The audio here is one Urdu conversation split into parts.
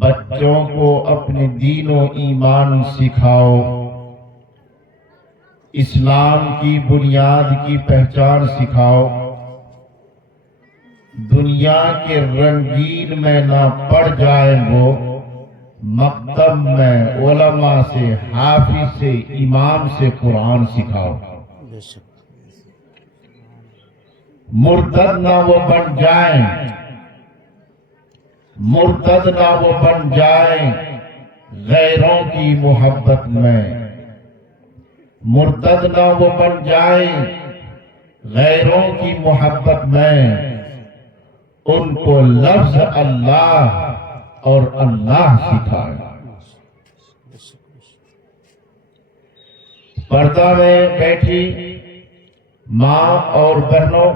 بچوں کو اپنے دین و ایمان سکھاؤ، اسلام کی بنیاد کی پہچان سکھاؤ، دنیا کے رنگین میں نہ پڑ جائیں وہ، مکتب میں علماء سے، حافظ سے، امام سے قرآن سکھاؤ۔ مرتد نہ وہ بن جائیں، مرتد نہ وہ بن جائیں غیروں کی محبت میں، مرتد نہ وہ بن جائیں غیروں کی محبت میں، ان کو لفظ اللہ اور اللہ سکھائے۔ پردہ میں بیٹھی ماں اور بہنوں،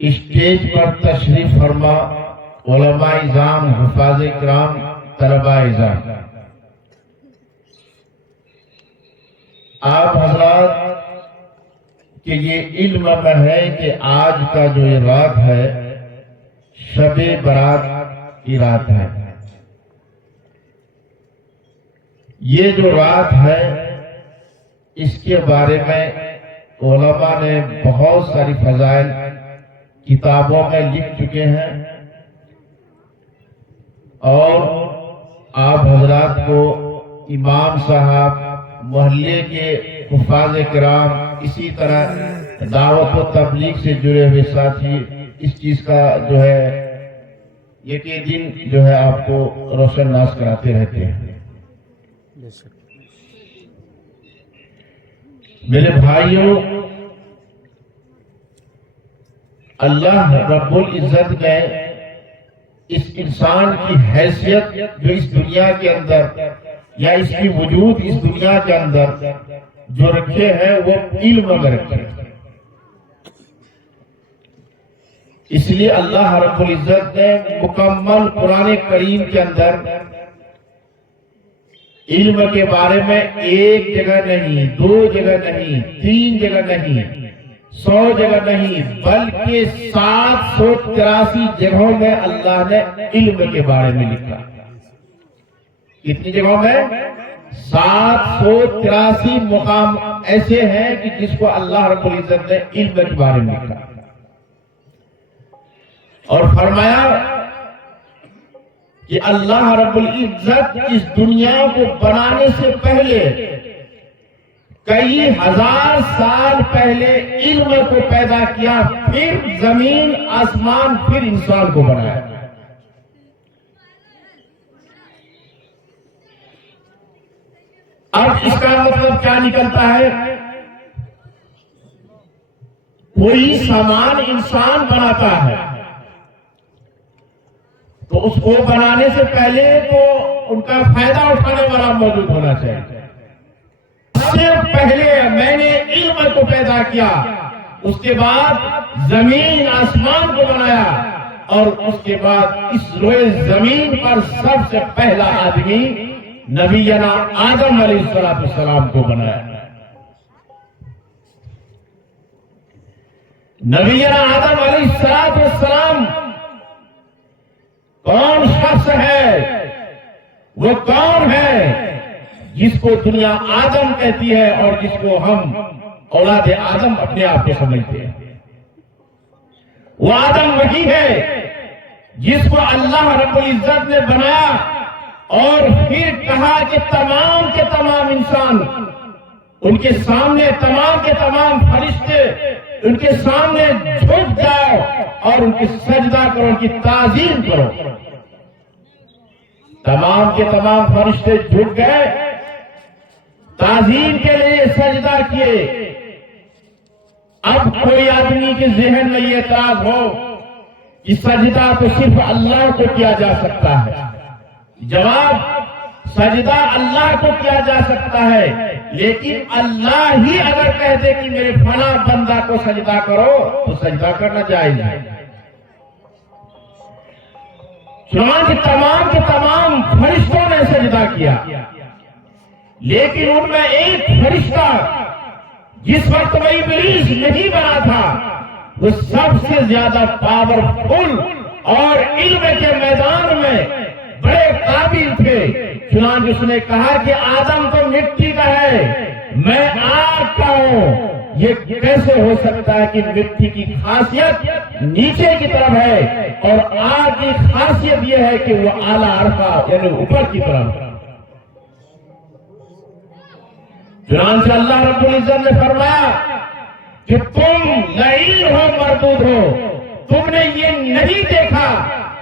اسٹیج پر تشریف فرما علماء اعظام، حفاظ کرام، طلباء اعظام، آپ حضرات کہ یہ علم میں ہے کہ آج کا جو یہ رات ہے شب برات کی رات ہے۔ یہ جو رات ہے اس کے بارے میں علماء نے بہت ساری فضائل کتابوں میں لکھ چکے ہیں، اور آپ حضرات کو امام صاحب، محلے کے حفاظ کرام، اسی طرح دعوت و تبلیغ سے جڑے ہوئے ساتھی اس چیز کا جو ہے یقین دن جو ہے آپ کو روشن ناز کراتے رہتے ہیں۔ میرے بھائیوں، اللہ رب العزت نے اس انسان کی حیثیت جو اس دنیا کے اندر یا اس کی وجود اس دنیا کے اندر جو رکھے ہیں وہ علم میں رکھے ہیں۔ اس لیے اللہ رب العزت نے مکمل قرآن کریم کے اندر علم کے بارے میں ایک جگہ نہیں، دو جگہ نہیں، تین جگہ نہیں، 100 جگہ نہیں، بلکہ 783 جگہوں میں اللہ نے علم کے بارے میں لکھا۔ کتنی جگہوں میں؟ 783 مقام ایسے ہیں کہ جس کو اللہ رب العزت نے علم کے بارے میں لکھا، اور فرمایا کہ اللہ رب العزت اس دنیا کو بنانے سے پہلے کئی ہزار سال پہلے علم کو پیدا کیا، پھر زمین، آسمان، پھر انسان کو بنایا۔ اب اس کا مطلب کیا نکلتا ہے؟ کوئی سامان انسان بناتا ہے تو اس کو بنانے سے پہلے تو ان کا فائدہ اٹھانے والا موجود ہونا چاہیے۔ سب سے پہلے میں نے علم کو پیدا کیا، اس کے بعد زمین آسمان کو بنایا، اور اس کے بعد اس روئے زمین پر سب سے پہلا آدمی نبینا آدم علیہ السلام کو بنایا۔ نبینا آدم علیہ السلام کون شخص ہے؟ وہ کون ہے جس کو دنیا آدم کہتی ہے اور جس کو ہم اولاد آدم اپنے آپ کو سمجھتے ہیں؟ وہ آدم وہی ہے جس کو اللہ رب العزت نے بنایا اور پھر کہا کہ تمام کے تمام انسان، ان کے سامنے تمام کے تمام فرشتے ان کے سامنے جھک جاؤ اور ان کی سجدہ کرو، ان کی تعظیم کرو۔ تمام کے تمام فرشتے جھک گئے، تعظیم کے لیے سجدہ کیے۔ اب کوئی آدمی کے ذہن میں یہ اعتراض ہو کہ سجدہ تو صرف اللہ کو کیا جا سکتا ہے، جواب، سجدہ اللہ کو کیا جا سکتا ہے، لیکن اللہ ہی اگر کہتے کہ میرے فلاں بندہ کو سجدہ کرو تو سجدہ کرنا جائز ہے۔ چنانچہ تمام کے تمام فرشتوں نے سجدہ کیا، لیکن ان میں ایک فرشتہ جس وقت وہ ابلیس نہیں بنا تھا، وہ سب سے زیادہ پاورفل اور علم کے میدان میں بڑے قابل تھے، چنانچہ اس نے کہا کہ آدم تو مٹی کا ہے، میں آگ کا ہوں۔ یہ کیسے ہو سکتا ہے کہ مٹی کی خاصیت نیچے کی طرف ہے اور آگ کی خاصیت یہ ہے کہ وہ اعلیٰ عرفہ یعنی اوپر کی طرف۔ چنانچہ اللہ رب العزت نے فرمایا کہ تم لعین ہو مردود ہو، تم نے یہ نہیں دیکھا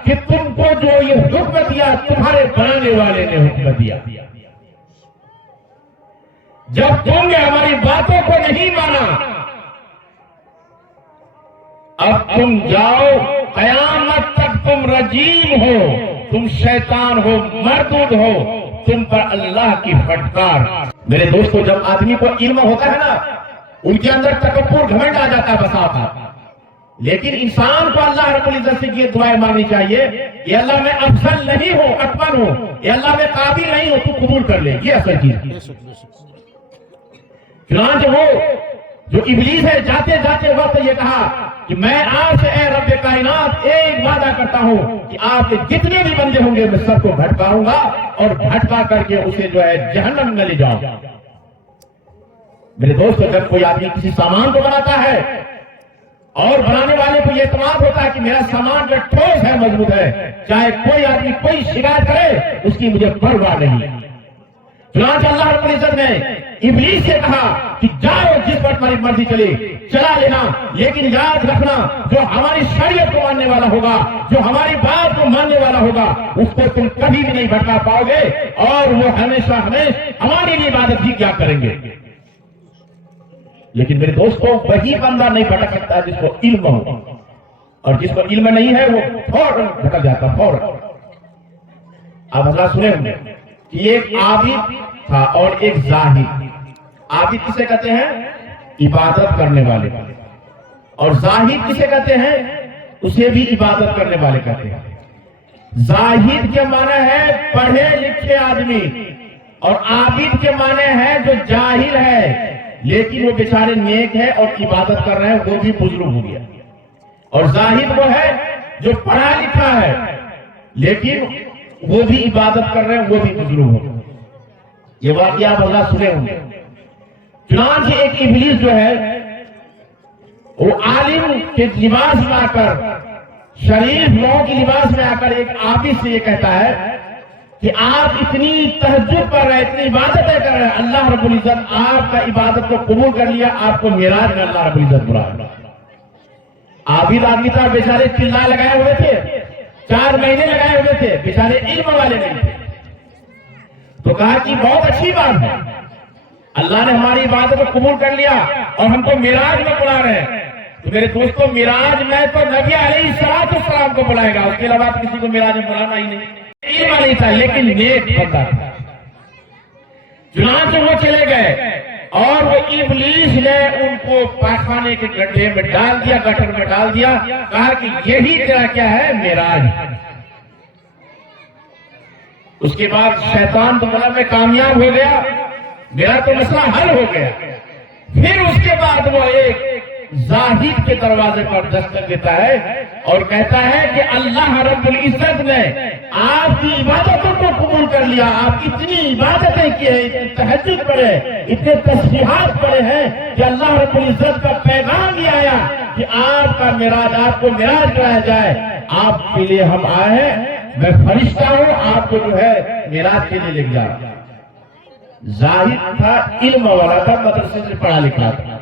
کہ تم کو جو یہ حکم دیا تمہارے بنانے والے نے حکم دیا۔ جب تم نے ہماری باتوں کو نہیں مانا، اب تم جاؤ، قیامت تک تم رجیم ہو، تم شیطان ہو، مردود ہو، تم پر اللہ کی پھٹکار۔ میرے دوستو، جب آدمی کو علم ہوتا ہے نا، ان کے اندر تکبر گھمنڈ آ جاتا ہے بسا اوقات، لیکن انسان کو اللہ رب العزت سے یہ دعائیں مانگنی چاہیے کہ اللہ میں افضل نہیں ہوں، اکمل ہوں، یہ اللہ میں قابل نہیں ہوں، تو قبول کر لے، یہ اصل چیز ہے۔ چنانچہ وہ جو ابلیس ہے، جاتے جاتے وقت یہ کہا کہ میں آپ سے اے رب کائنات ایک وعدہ کرتا ہوں کہ آپ کے جتنے بھی بندے ہوں گے میں سب کو بھٹکاؤں گا اور بھٹکا کر کے اسے جو ہے جہنم میں لے جاؤں گا۔ میرے دوست، جب کوئی آدمی کسی سامان کو بناتا ہے اور بنانے والے کو یہ اعتماد ہوتا ہے کہ میرا سامان جو ٹھوس ہے، مضبوط ہے، چاہے کوئی آدمی کوئی شکایت کرے اس کی مجھے پرواہ نہیں۔ چنانچہ اللہ رب العزت نے ابلیس سے کہا کہ جاؤ، جس پر تمہاری مرضی چلے چلا لینا، لیکن یاد رکھنا جو ہماری شریعت کو ماننے والا ہوگا، جو ہماری بات کو ماننے والا ہوگا، اس کو تم کبھی بھی نہیں بھٹکا پاؤ گے اور وہ ہمیشہ ہماری لیے عبادت ہی کیا کریں گے۔ لیکن میرے دوستوں، وہی بندہ نہیں بھٹک سکتا جس کو علم ہو، اور جس کو علم نہیں ہے وہ فوراً بھٹک جاتا، فوراً۔ اب حضرات سنیں ہوں گے کہ ایک عابد تھا اور ایک زاہد۔ عابد کسے کہتے ہیں؟ عبادت کرنے والے، اور زاہد کسے کہتے ہیں؟ اسے بھی عبادت کرنے والے کہتے ہیں۔ زاہد کے معنی ہے پڑھے لکھے آدمی، اور عابد کے معنی ہے جو جاہل ہے لیکن وہ بیچارے نیک ہے اور عبادت کر رہے ہیں، وہ بھی بزرگ ہو گیا۔ اور زاہد وہ ہے جو پڑھا لکھا ہے لیکن وہ بھی عبادت کر رہے ہیں، وہ بھی بزرگ ہو گیا۔ یہ واقعہ آپ اللہ سنے ہوں گے۔ چنانچہ ایک ابلیس جو ہے وہ عالم کے لباس میں آ کر، شریف لوگوں کی لباس میں آ کر ایک عابد سے یہ کہتا ہے کہ آپ اتنی تہجد کر رہے ہیں، اتنی عبادتیں کر رہے ہیں، اللہ رب العزت آپ کا عبادت کو قبول کر لیا، آپ کو معراج میں اللہ رب العزت بلا رہا۔ عابد آدمی تھا، بیچارے چلا لگائے ہوئے تھے، 4 مہینے لگائے ہوئے تھے، بیچارے علم والے نہیں تھے۔ تو کہا کہ بہت اچھی بات ہے، اللہ نے ہماری عبادت کو قبول کر لیا اور ہم کو معراج میں بلا رہے ہیں۔ تو میرے دوستوں، معراج میں تو نبی علیہ السلام کو بلائے گا، اس کے علاوہ کسی کو معراج میں بلانا ہی نہیں۔ علم نہیں تھا لیکن نیک بندہ تھا۔ چنانچہ وہ چلے گئے اور وہ ابلیس نے ان کو پاخانے کے گڈھے میں ڈال دیا، گٹر میں ڈال دیا، کہا کہ یہی تیرا کیا ہے؟ معراج۔ اس کے بعد شیطان تو طلب میں کامیاب ہو گیا، میرا تو مسئلہ حل ہو گیا۔ پھر اس کے بعد وہ ایک زاہد کے دروازے پر دستک دیتا ہے اور کہتا ہے کہ اللہ رب العزت نے آپ کی عبادتوں کو قبول کر لیا، آپ اتنی عبادتیں کی ہیں، اتنی تہجد پڑھے، اتنے تسبیحات پڑھے ہیں کہ اللہ رب العزت کا پیغام بھی آیا کہ آپ کا معراج، آپ کو معراج کرایا جائے، آپ کے لیے ہم آئے ہیں، میں فرشتہ ہوں، آپ کو جو ہے معراج کے لیے لے جا رہا۔ زاہد تھا، علم والا تھا، مدرسے سے پڑھا لکھا تھا۔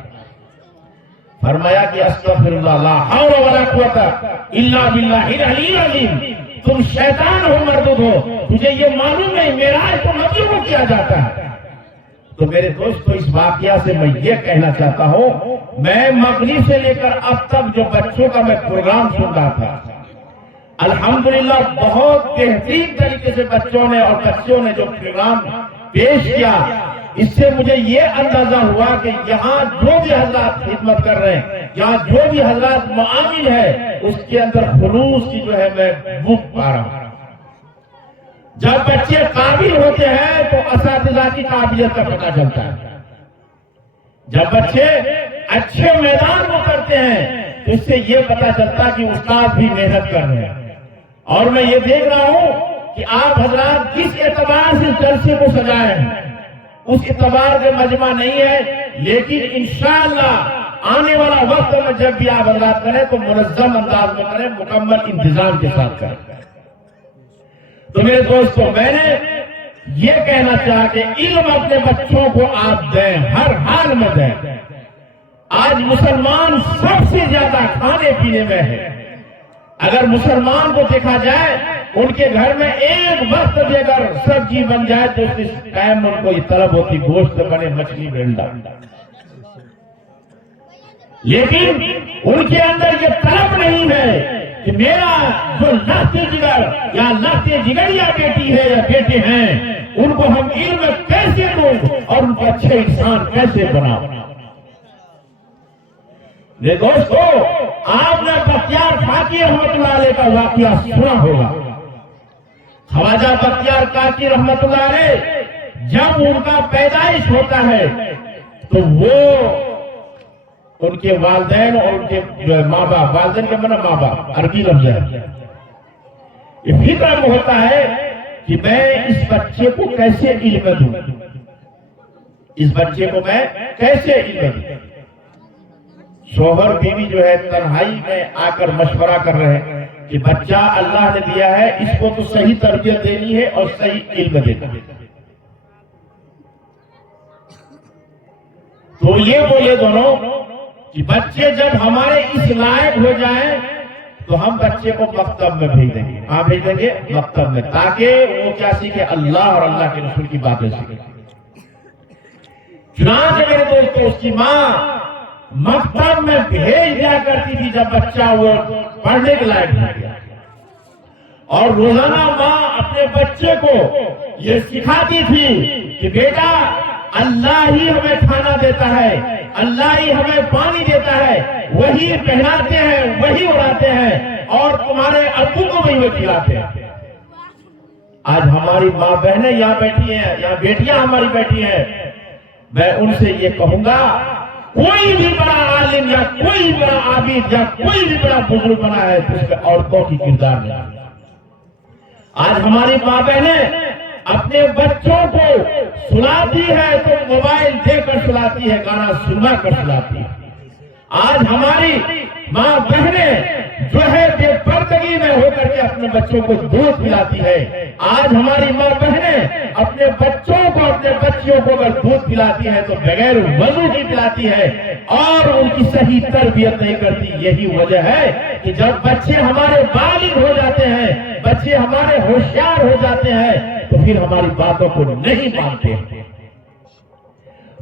فرمایا کہ استغفر اللہ، لا حول ولا قوت الا باللہ العلی العظیم، تم شیطان ہو، مردود ہو، تجھے یہ معلوم نہیں معراج کو مطلوب کیا جاتا ہے۔ تو میرے دوستو، اس واقعہ سے میں یہ کہنا چاہتا ہوں، میں مغرب سے لے کر اب تک جو بچوں کا میں پروگرام سن رہا تھا، الحمدللہ بہت بہترین طریقے سے بچوں نے اور بچوں نے جو پروگرام پیش کیا، اس سے مجھے یہ اندازہ ہوا کہ یہاں جو بھی حضرات خدمت کر رہے ہیں، یہاں جو بھی حضرات معامل ہے، اس کے اندر خلوص کی جو ہے میں بک پا رہا ہوں۔ جب بچے قابل ہوتے ہیں تو اساتذہ کی قابلیت کا پتہ چلتا ہے۔ جب بچے اچھے میدان کو کرتے ہیں تو اس سے یہ پتہ چلتا کہ استاد بھی محنت کر رہے ہیں۔ اور میں یہ دیکھ رہا ہوں کہ آپ حضرات جس اعتبار سے جلسے کو سجائے ہیں اس اعتبار کا مجمع نہیں ہے، لیکن انشاءاللہ آنے والا وقت میں جب بھی آپ حضرات کریں تو منظم انداز میں کریں، مکمل انتظام کے ساتھ کریں۔ تو میرے دوستوں، میں نے یہ کہنا چاہا کہ علم اپنے بچوں کو آپ دیں، ہر حال میں دیں۔ آج مسلمان سب سے زیادہ کھانے پینے میں ہے۔ اگر مسلمان کو دیکھا جائے ان کے گھر میں ایک وقت بھی اگر سبزی بن جائے تو اس ٹائم ان کو یہ طلب ہوتی گوشت بنے، مچھلی انڈا، لیکن ان کے اندر یہ طلب نہیں ہے کہ میرا جو لہتے جگر یا لہتے جگریا بیٹی ہے یا بیٹے ہیں ان کو ہم علم کیسے دوں اور ان کو اچھے انسان کیسے بناؤں۔ میرے دوستو، آپ نے بختیار کاکی رحمت اللہ علیہ کا واقعہ سنا ہوگا۔ خواجہ بختیار کاکی رحمت اللہ علیہ جب ان کا پیدائش ہوتا ہے تو وہ ان کے والدین اور ان کے ماں باپ، والدین کے معنی ماں باپ عربی لفظ ہے، یہ فکر میں ہوتا ہے کہ میں اس بچے کو کیسے علم دوں، اس بچے کو میں کیسے علم دوں۔ شوہر بیوی جو ہے تنہائی میں آ کر مشورہ کر رہے ہیں کہ بچہ اللہ نے دیا ہے، اس کو تو صحیح تربیت دینی ہے اور صحیح علم دینا ہے۔ تو یہ بولے دونوں کہ بچے جب ہمارے اس لائق ہو جائیں تو ہم بچے کو مکتب میں بھیج دیں گے۔ کہاں بھیج دیں گے؟ مکتب میں، تاکہ وہ کیا سیکھے؟ اللہ اور اللہ کے رسول کی باتیں سیکھے۔ چنانچہ میرے دوستو، اس کی ماں مکتب میں بھیج دیا کرتی تھی جب بچہ وہ پڑھنے کے لائق ہو گیا، اور روزانہ ماں اپنے بچے کو یہ سکھاتی تھی کہ بیٹا اللہ ہی ہمیں کھانا دیتا ہے، اللہ ہی ہمیں پانی دیتا ہے، وہی پہناتے ہیں، وہی اڑاتے ہیں، اور تمہارے ابو کو بھی وہ کھلاتے ہیں۔ آج ہماری ماں بہنیں یہاں بیٹھی ہیں، یہاں بیٹیاں ہماری بیٹھی ہیں، میں ان سے یہ کہوں گا کوئی بھی بڑا عالم یا کوئی بڑا عابد یا کوئی بھی بڑا بزرگ بنا ہے تو اس میں عورتوں کی کردار نہیں۔ آج ہماری ماں بہنیں اپنے بچوں کو سلاتی ہے تو موبائل دے کر سلاتی ہے، گانا سنا کر سلاتی ہے۔ آج ہماری ماں بہنیں جو ہے بے پردگی میں ہو کر کے اپنے بچوں کو دودھ پلاتی ہے۔ آج ہماری ماں بہنیں اپنے بچوں کو، اپنے بچیوں کو اگر دودھ پلاتی ہے تو بغیر وضو کی پلاتی ہے اور ان کی صحیح تربیت نہیں کرتی۔ یہی وجہ ہے کہ جب بچے ہمارے بالغ ہو جاتے ہیں، بچے ہمارے ہوشیار ہو جاتے ہیں تو پھر ہماری باتوں کو نہیں مانتے۔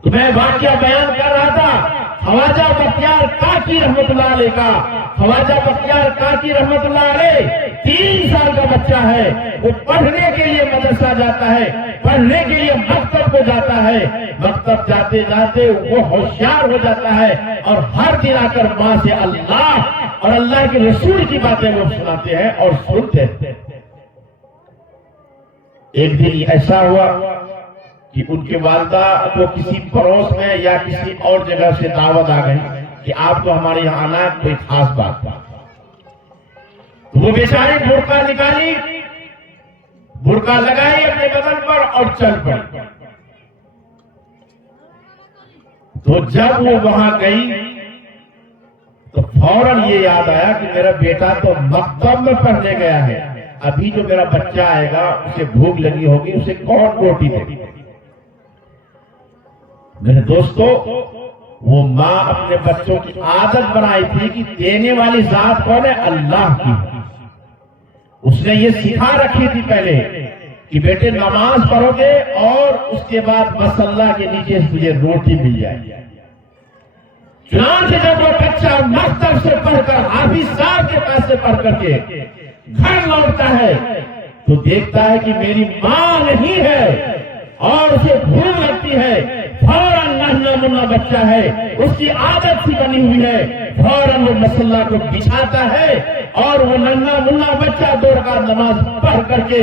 تو میں واقعہ بیان کر رہا تھا خواجہ بختیار کاکی رحمت اللہ علیہ کا۔ خواجہ بختیار کاکی رحمت اللہ علیہ 3 سال کا بچہ ہے، وہ پڑھنے کے لیے مدرسہ جاتا ہے، پڑھنے کے لیے مکتب کو جاتا ہے، مکتب جاتے جاتے وہ ہوشیار ہو جاتا ہے اور ہر دن آ کر ماں سے اللہ اور اللہ کے رسول کی باتیں وہ سناتے ہیں اور سنتے ہیں۔ ایک دن ایسا ہوا کہ ان کے والدہ کو کسی پڑوس میں یا کسی اور جگہ سے دعوت آ گئی کہ آپ کو ہمارے یہاں آنا ہے، کوئی خاص بات تھا۔ وہ بیچاری برقع نکالی، برقع لگائی اپنے بدن پر اور چل پڑی۔ تو جب وہ وہاں گئی تو فوراً یہ یاد آیا کہ میرا بیٹا تو مکتب میں پڑھنے گیا ہے، ابھی جو میرا بچہ آئے گا اسے بھوک لگی ہوگی، اسے کون روٹی دے گی؟ میرے دوستو، وہ ماں اپنے بچوں کی عادت بنائی تھی کہ دینے والی ذات کون ہے؟ اللہ کی۔ اس نے یہ سکھا رکھی تھی پہلے کہ بیٹے نماز پڑھو گے اور اس کے بعد مسلح کے نیچے تجھے روٹی مل جائے گی۔ چنانچہ جب وہ بچہ مکتب سے پڑھ کر حافظ صاحب کے پاس سے پڑھ کر کے گھر لوٹتا ہے تو دیکھتا ہے کہ میری ماں نہیں ہے اور اسے بھوک لگتی ہے۔ فوراً ننھا منا بچہ ہے، اس کی عادت سی بنی ہوئی ہے، فوراً وہ مسلح کو بچھاتا ہے اور وہ ننھا منا بچہ 2 رکعت نماز پڑھ کر کے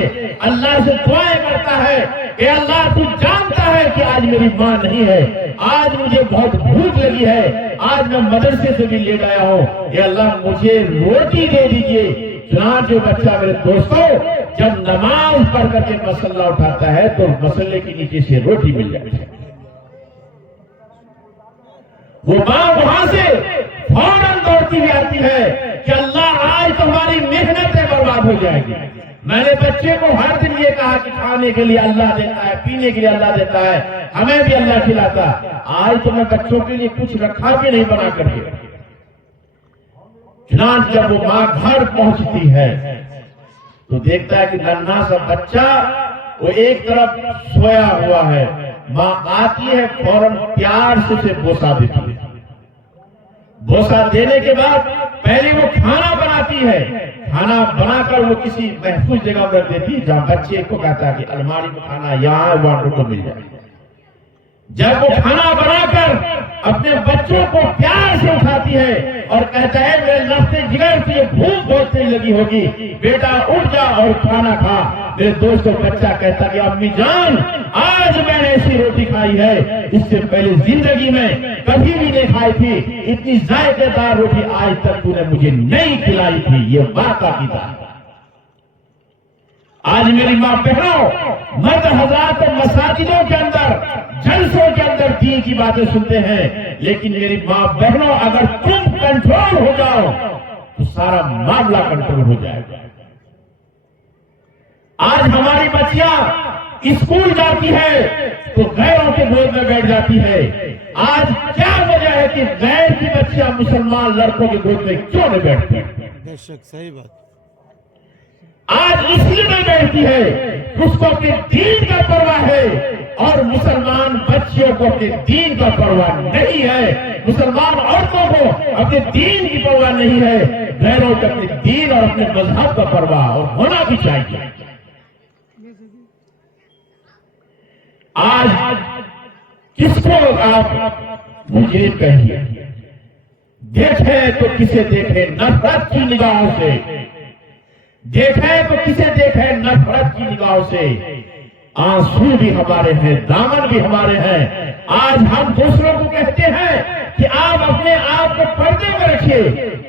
اللہ سے دعائیں کرتا ہے کہ اللہ تو جانتا ہے کہ آج میری ماں نہیں ہے، آج مجھے بہت بھوک لگی ہے، آج میں مدرسے سے بھی لے گیا ہوں، اے اللہ مجھے روٹی دے دیجئے چنانچہ بچہ میرے دوستوں جب نماز پڑھ کر کے مسلح اٹھاتا ہے تو مسلے کے نیچے سے روٹی مل جاتی ہے، وہ ماں وہاں سے فوراً دوڑتی ہوئی آتی ہے کہ اللہ آج تمہاری محنتیں برباد ہو جائیں گی۔ میں نے بچے کو ہر دن یہ کہا کہ کھانے کے لیے اللہ دیتا ہے، پینے کے لیے اللہ دیتا ہے، ہمیں بھی اللہ کھلاتا۔ آج تو میں بچوں کے لیے کچھ رکھا بھی نہیں بنا کر کے۔ چنانچہ جب وہ ماں گھر پہنچتی ہے تو دیکھتا ہے کہ ننھا سا بچہ وہ ایک طرف سویا ہوا ہے، ماں آتی ہے فوراً پیار سے اسے بوسہ دیتی ہے۔ بوسہ دینے کے بعد پہلے وہ کھانا بناتی ہے، کھانا بنا کر وہ کسی محفوظ جگہ پر دیتی ہے جہاں بچے کو کہتا ہے کہ الماری میں کھانا یہاں وہاں کو مل جائے۔ جب وہ کھانا بنا کر اپنے بچوں کو پیار سے اٹھاتی ہے اور کہتا ہے میرے لفظ جگر سے یہ بھوک بہت تیز لگی ہوگی، بیٹا اٹھ جا اور کھانا کھا۔ میرے دوستوں بچہ کہتا کہ امی جان آج میں نے ایسی روٹی کھائی ہے اس سے پہلے زندگی میں کبھی بھی نہیں کھائی تھی، اتنی ذائقے دار روٹی آج تک تو نے مجھے نہیں کھلائی تھی، یہ واقعہ کی بات۔ آج میری ماں بہنوں مرد حضرات مساجدوں کے اندر جلسوں کے اندر دین کی باتیں سنتے ہیں، لیکن میری ماں بہنوں اگر تم کنٹرول ہو جاؤ تو سارا معاملہ کنٹرول ہو جائے گا۔ آج ہماری بچیاں اسکول جاتی ہے تو غیروں کے گود میں بیٹھ جاتی ہے۔ آج کیا وجہ ہے کہ غیر کی بچیاں مسلمان لڑکوں کے گود میں کیوں نہیں بیٹھتی؟ بے شک صحیح بات۔ آج اس لیے نہیں بیٹھتی ہے اس کو اپنے دین کا پرواہ ہے، اور مسلمان بچیوں کو اپنے دین کا پرواہ نہیں ہے، مسلمان عورتوں کو اپنے دین کی پرواہ نہیں ہے، غیروں کو اپنے دین اور اپنے مذہب کا پرواہ اور ہونا بھی چاہیے۔ آج کس کو آپ مجرم کہیے؟ دیکھیں تو کسے دیکھیں نفرت کی نگاہوں سے، دیکھیں تو کسے دیکھیں نفرت کی نگاہوں سے۔ آنسو بھی ہمارے ہیں، دامن بھی ہمارے ہیں۔ آج ہم دوسروں کو کہتے ہیں کہ آپ اپنے آپ کو پردے میں رکھیے،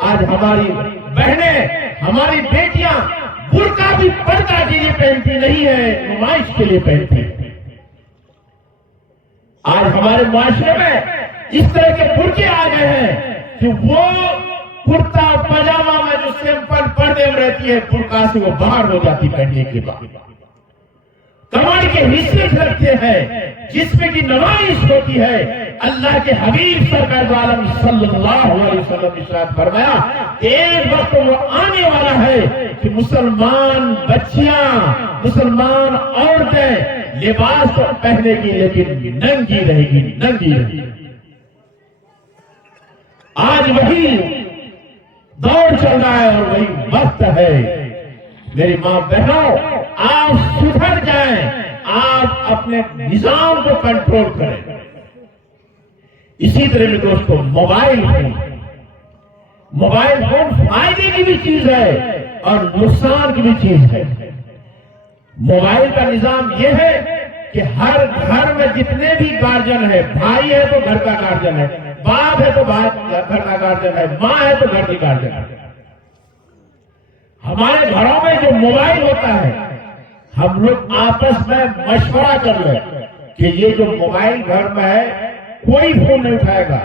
آج ہماری بہنیں ہماری بیٹیاں برقع بھی پردہ کے لیے پہنتی نہیں ہے، نمائش کے لیے پہنتی ہیں۔ آج ہمارے معاشرے میں اس طرح کے برقعے آ گئے ہیں کہ وہ کرتا پاجامہ میں جو سمپل پردے میں رہتی ہے برقع سے وہ باہر ہو جاتی پہننے کے بعد، کمر کے حصے رکھتے ہیں جس میں کی نمائش ہوتی ہے۔ اللہ کے حبیب سرکار دو عالم صلی اللہ علیہ وسلم نے ارشاد فرمایا کہ ایک وقت وہ آنے والا ہے کہ مسلمان بچیاں، مسلمان عورتیں لباس تو پہنے گی لیکن ننگی رہے گی، ننگی رہے گی۔ آج وہی دور چل رہا ہے اور وہی وقت ہے۔ میری ماں بہنوں آپ سدھر جائیں، آپ اپنے نظام کو کنٹرول کریں۔ اسی طرح میں دوستوں موبائل فون فائدے کی بھی چیز ہے اور نقصان کی بھی چیز ہے۔ موبائل کا نظام یہ ہے کہ ہر گھر میں جتنے بھی گارجن ہے، بھائی ہے تو گھر کا گارجن ہے، باپ ہے تو گھر کا گارجن ہے، ماں ہے تو گھر کی گارجن ہے۔ ہمارے گھروں میں جو موبائل ہوتا ہے ہم لوگ آپس میں مشورہ کر لیں کہ یہ جو موبائل گھر میں ہے کوئی فون نہیں اٹھائے گا،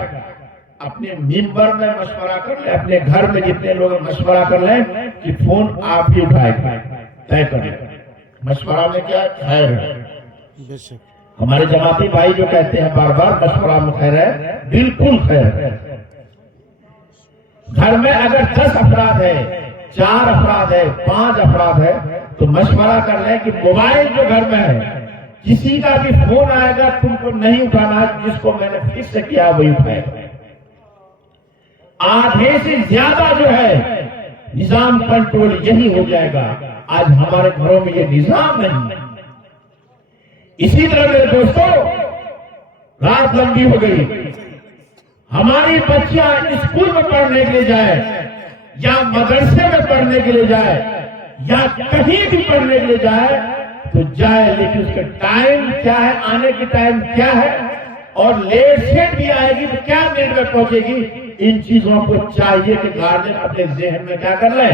اپنے ممبر میں مشورہ کر لیں، اپنے گھر میں جتنے لوگ مشورہ کر لیں کہ فون آپ ہی اٹھائے گا، طے کر لیں۔ مشورہ میں کیا خیر ہے؟ ہمارے جماعتی بھائی جو کہتے ہیں بار بار مشورہ میں خیر ہے، بالکل خیر ہے۔ گھر میں اگر 10 افراد ہے، 4 افراد ہے، 5 افراد ہے تو مشورہ کر لیں کہ موبائل جو گھر میں ہے کسی کا بھی فون آئے گا تم کو نہیں اٹھانا، جس کو میں نے فکس کیا وہی اٹھائے گا۔ آدھے سے زیادہ جو ہے نظام کنٹرول یہی ہو جائے گا۔ آج ہمارے گھروں میں یہ نظام نہیں ہے۔ اسی طرح میرے دوستوں رات لمبی ہو گئی، ہماری بچیاں اسکول میں پڑھنے کے لیے جائیں یا مدرسے میں پڑھنے کے لیے جائے یا کہیں بھی پڑھنے کے لیے جائے تو جائے، لیکن اس کا ٹائم کیا ہے، آنے کی ٹائم کیا ہے، اور لیٹ سیٹ بھی آئے گی تو کیا دیر میں پہنچے گی۔ ان چیزوں کو چاہیے کہ گارجن اپنے ذہن میں کیا کر لیں،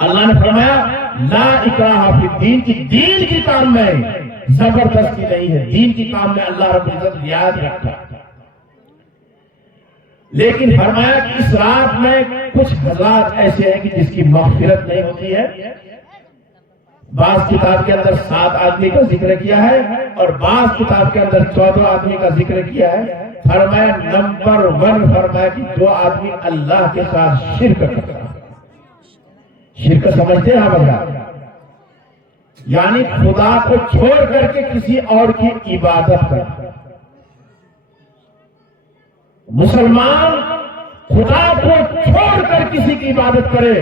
اللہ نے فرمایا لا اکراہ فی الدین کی دین کی کام میں زبردستی نہیں ہے، دین کی کام میں اللہ رب العزت رعایت رکھتا ہے۔ لیکن فرمایا کہ اس رات میں کچھ حضرات ایسے ہیں کہ جس کی مغفرت نہیں ہوتی ہے۔ بعض کتاب کے اندر 7 آدمی کا ذکر کیا ہے اور بعض کتاب کے اندر 14 آدمی کا ذکر کیا ہے۔ فرمایا نمبر 1 فرمایا کہ جو آدمی اللہ کے ساتھ شرک کرتا ہے۔ شرک سمجھتے ہیں بندہ، یعنی خدا کو چھوڑ کر کے کسی اور کی عبادت کرتا ہے۔ مسلمان خدا کو چھوڑ کر کسی کی عبادت کرے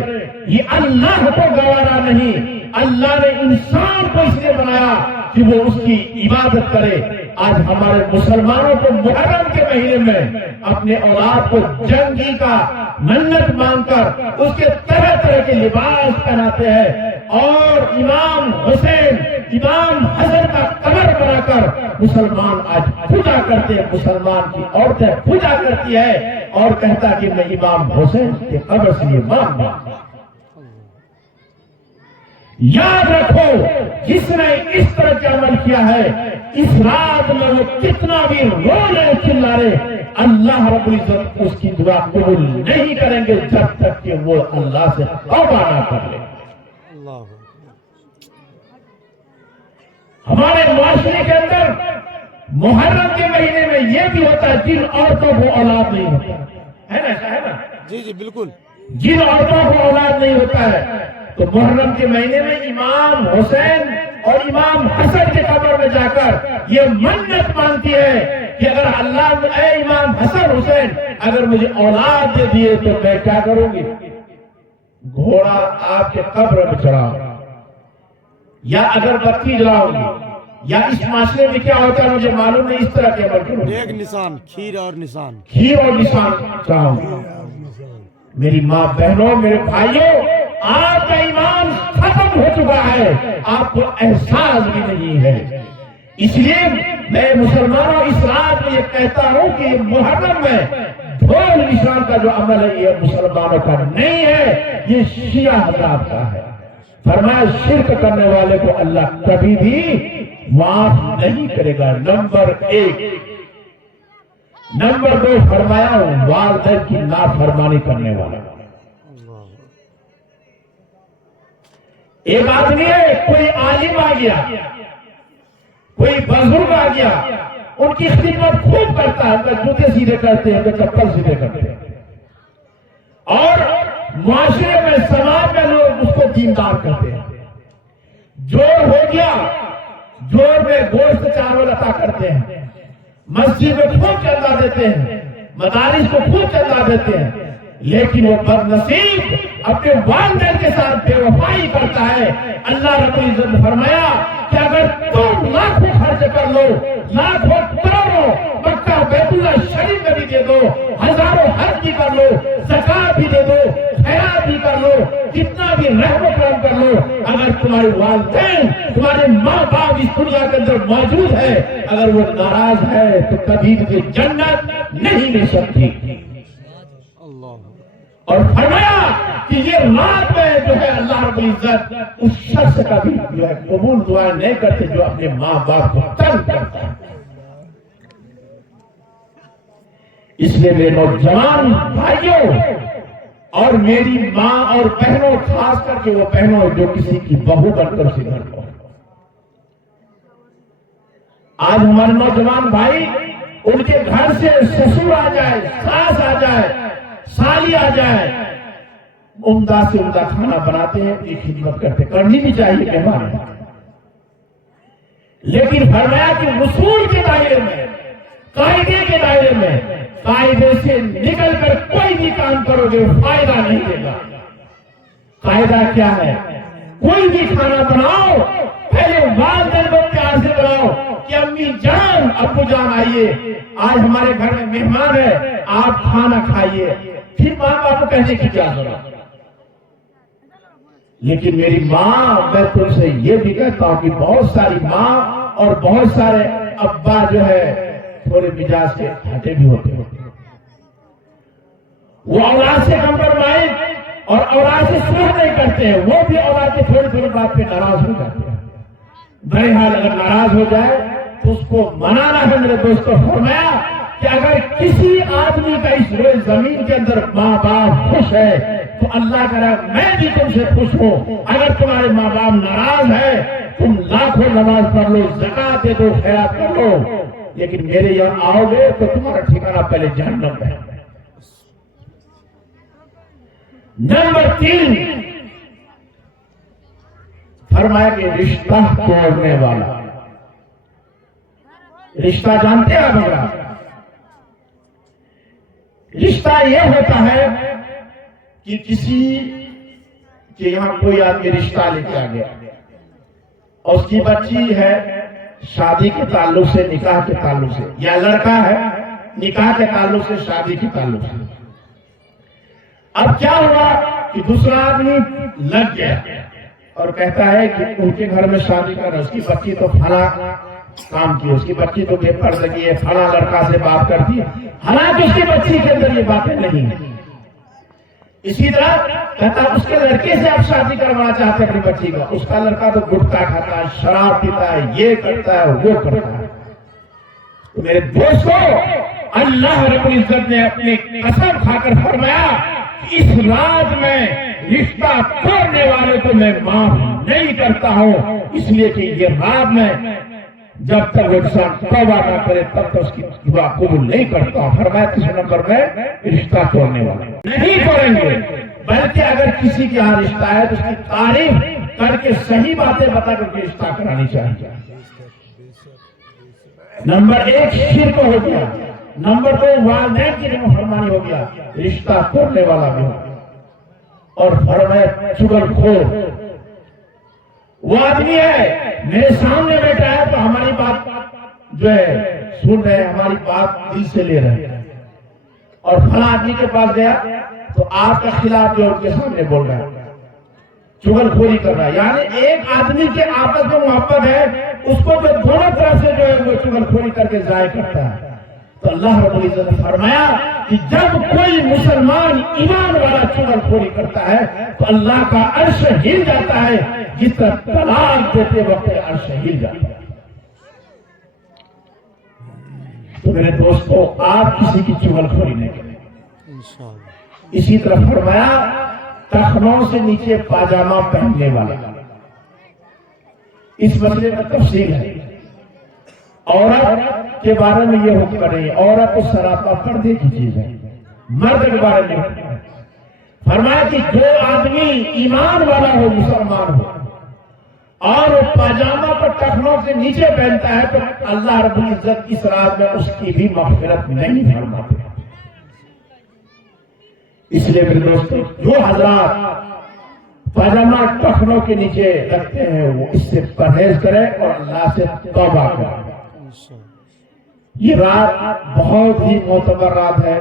یہ اللہ کو گوارا نہیں۔ اللہ نے انسان کو اس لیے بنایا کہ وہ اس کی عبادت کرے۔ آج ہمارے مسلمانوں کو محرم کے مہینے میں اپنے اولاد کو جنگی کا منت مانگ کر اس کے طرح طرح کے لباس پہناتے ہیں اور امام حسین امام حسن کا قبر بنا کر مسلمان آج پوجا کرتے ہیں۔ مسلمان کی عورتیں پوجا کرتی ہے اور کہتا کہ میں امام حسین کے قبر سے یہ مانگا۔ یاد رکھو جس نے اس طرح کا عمل کیا ہے اس رات میں وہ کتنا بھی رونے چلائے اللہ رب العزت اس کی دعا قبول نہیں کریں گے جب تک کہ وہ اللہ سے توبہ نہ کر لے۔ ہمارے معاشرے کے اندر محرم کے مہینے میں یہ بھی ہوتا ہے جن عورتوں کو اولاد نہیں ہوتا ہے نا، ایسا ہے نا؟ جی جی بالکل، جن عورتوں کو اولاد نہیں ہوتا ہے تو محرم کے مہینے میں امام حسین اور امام حسن کے قبر میں جا کر یہ منت مانگتی ہے کہ اگر اللہ اے امام حسن حسین اگر مجھے اولاد دے دیے تو میں کیا کروں گی؟ گھوڑا آپ کے قبر میں چڑھاؤں یا اگر بتی جلاؤں گی یا اس معاشرے میں کیا ہوتا ہے مجھے معلوم نہیں، اس طرح کے عمل کروں ایک نشان کھیر اور نشان چاہوں گی۔ میری ماں بہنوں میرے بھائیوں آپ کا ایمان ختم ہو چکا ہے، آپ کو احساس بھی نہیں ہے۔ اس لیے میں مسلمانوں اس رات میں یہ کہتا ہوں کہ محرم میں ڈھول نشان کا جو عمل ہے یہ مسلمانوں کا نہیں ہے، یہ شیعہ حضرات کا ہے۔ فرمایا شرک کرنے والے کو اللہ کبھی بھی معاف نہیں کرے گا، نمبر 1۔ نمبر 2 فرمایا والدین کی نافرمانی کرنے والا۔ ایک آدمی ہے، کوئی عالم آ گیا، کوئی بزرگ آ گیا، ان کی خدمت خوب کرتا ہے، ان کے جوتے سیدھے کرتے ہیں، ان کے چپل سیدھے کرتے ہیں اور معاشرے میں سماج میں لوگ اس کو دیندار کرتے ہیں۔ جوڑ ہو گیا، جوڑ میں گوشت چاول عطا کرتے ہیں، مسجد میں خوب چندہ دیتے ہیں، مدارس کو خوب چندہ دیتے ہیں، لیکن وہ بدنصیب اپنے والدین کے ساتھ بے وفائی کرتا ہے۔ اللہ رب العزت نے فرمایا کہ اگر تم لاکھوں خرچ کر لو، لاکھوں کروڑوں مکہ بیت اللہ شریف میں بھی دے دو، ہزاروں حج بھی کر لو، زکات بھی دے دو، خیرات بھی کر لو، کتنا بھی رحم و کرم کر لو، اگر تمہارے والدین تمہارے ماں باپ اس دنیا کے اندر موجود ہے اگر وہ ناراض ہے تو کبھی بھی جنت نہیں مل سکتی۔ اور فرمایا کہ یہ رات میں جو ہے اللہ رب العزت اس شخص کا بھی جو ہے قبول دعائیں نہیں کرتے جو اپنے ماں باپ کو تنگ کرتا ہے۔ اس لیے میرے نوجوان بھائیوں اور میری ماں اور بہنوں، خاص کر کے وہ بہنوں جو کسی کی بہو بن کر سے گھر کو، آج ہمارے نوجوان بھائی ان کے گھر سے سسر آ جائے، ساس آ جائے، سالی آ جائے، عمدہ سے عمدہ کھانا بناتے ہیں، ایک خدمت کرتے، کرنی بھی چاہیے مہمان، لیکن فرمایا کہ اصول کے دائرے میں، قاعدے کے دائرے میں، قاعدے سے نکل کر کوئی بھی کام کرو گے فائدہ نہیں دے گا۔ قاعدہ کیا ہے؟ کوئی بھی کھانا بناؤ پہلے والدین کو پیار سے بناؤ کہ امی جان ابو جان آئیے، آج ہمارے گھر میں مہمان ہے، آپ کھانا کھائیے، پھر ماں باپ کو کہنے کی کیا ضرورت۔ لیکن میری ماں، میں تم سے یہ بھی کہتا ہوں کہ بہت ساری ماں اور بہت سارے ابا جو ہے تھوڑے مزاج کے ہٹے بھی ہوتے ہیں، وہ اولاد سے کمپرومائز اور اولاد سے صلح نہیں کرتے ہیں، وہ بھی اولاد کی تھوڑی تھوڑی بات پہ ناراض ہو جاتے ہیں۔ بہرحال اگر ناراض ہو جائے تو اس کو منانا ہے۔ میرے دوستوں، فرمایا کہ اگر کسی آدمی کا اس روئے زمین کے اندر ماں باپ خوش ہے تو اللہ کرے میں بھی تم سے خوش ہوں۔ اگر تمہارے ماں باپ ناراض ہے، تم لاکھوں نماز پڑھ لو، زکات دے دو، خیرات کر لو، لیکن میرے یہاں آؤ گے تو تمہارا ٹھکانہ پہلے جہنم ہے۔ نمبر 3 فرمایا کہ رشتہ توڑنے والا۔ رشتہ جانتے ہیں آپ میرا؟ رشتہ یہ ہوتا ہے کہ کسی کے یہاں کوئی آدمی رشتہ لے کے آ گیا اور اس کی بچی ہے شادی کے تعلق سے، نکاح کے تعلق سے، یا لڑکا ہے نکاح کے تعلق سے، شادی کے تعلق سے۔ اب کیا ہوا کہ دوسرا آدمی لگ گیا اور کہتا ہے کہ ان کے گھر میں شادی کر رہا ہے، اس کی بچی تو فلاں کام کی، اس کی بچی تو بے پردگی ہے، فلاں لڑکا سے بات کرتی ہے، حالانکہ اس کی بچی کے اندر یہ باتیں نہیں ہیں۔ اسی طرح کہتا اس کے لڑکے سے آپ شادی کروانا چاہتے ہیں اپنی بچی کا، اس کا لڑکا تو گٹکا کھاتا ہے، شراب پیتا ہے، یہ کرتا ہے، وہ کرتا ہے۔ تو میرے دوستو، اللہ رب العزت نے اپنی قسم کھا کر فرمایا اس رات میں رشتہ توڑنے والے کو میں معاف نہیں کرتا ہوں، اس لیے کہ یہ رات میں جب تک وہ انسان توبہ نہ کرے تب تک اس کی دعا قبول نہیں کرتا۔ فرمایا 3 نمبر میں رشتہ توڑنے والا نہیں توڑیں گے، بلکہ اگر کسی کے یہاں رشتہ ہے تو اس کی تعریف کر کے صحیح باتیں بتا کر کے رشتہ کرانی چاہیے۔ نمبر 1 شرک ہو گیا، نمبر 2 والدین کی نافرمانی ہو گیا، رشتہ توڑنے والا بھی ہو گیا۔ اور فرمایا چغل خور، وہ آدمی ہے میرے سامنے بیٹھا ہے تو ہماری بات جو ہے سن رہے ہیں، ہماری بات دل سے لے رہے ہیں، اور فلاں آدمی کے پاس گیا تو آپ کے خلاف جو ان کے سامنے بول رہا ہے، چغل خوری کر رہا ہے۔ یعنی ایک آدمی کے آپس میں محبت ہے، اس کو جو دونوں طرف سے جو ہے وہ چغل خوری کر کے ضائع کرتا ہے۔ تو اللہ رب العزت نے فرمایا کہ جب کوئی مسلمان ایمان والا چغل خوری کرتا ہے تو اللہ کا عرش ہل جاتا ہے، جس طرح طلاق دیتے وقت عرش ہل جاتا ہے۔ تو میرے دوستو، آپ کسی کی چغل خوری نہیں کریں۔ اسی طرح فرمایا ٹخنوں سے نیچے پاجامہ پہننے والا۔ اس مسئلے میں تفصیل ہے۔ عورت کے بارے میں یہ حکم نہیں، عورت تو سراپا پردے کی چیز ہے، مرد کے بارے میں حکم ہے۔ فرمایا کہ جو آدمی ایمان والا ہو، مسلمان ہو، اور وہ پاجامہ پر ٹخنوں سے نیچے پہنتا ہے تو اللہ رب العزت اس رات میں اس کی بھی مغفرت نہیں فرماتے۔ اس لیے میرے دوستو، جو حضرات پاجامہ ٹخنوں کے نیچے رکھتے ہیں وہ اس سے پرہیز کریں اور اللہ سے توبہ کریں۔ یہ رات بہت ہی معتبر رات ہے،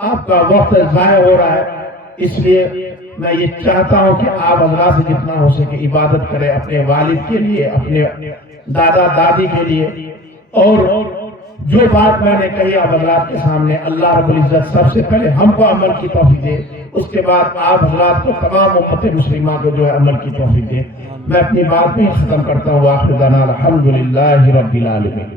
آپ کا وقت ضائع ہو رہا ہے، اس لیے میں یہ چاہتا ہوں کہ آپ حضرات سے جتنا ہو سکے عبادت کریں، اپنے والد کے لیے، اپنے دادا دادی کے لیے، اور جو بات میں نے کہی آپ حضرات کے سامنے، اللہ رب العزت سب سے پہلے ہم کو عمل کی توفیق دے، اس کے بعد آپ حضرات کو تمام امت مسلمہ کو جو ہے عمل کی توفیق دے۔ میں اپنی بات میں ختم کرتا ہوں، آخر دعوانا الحمدللہ رب العالمین۔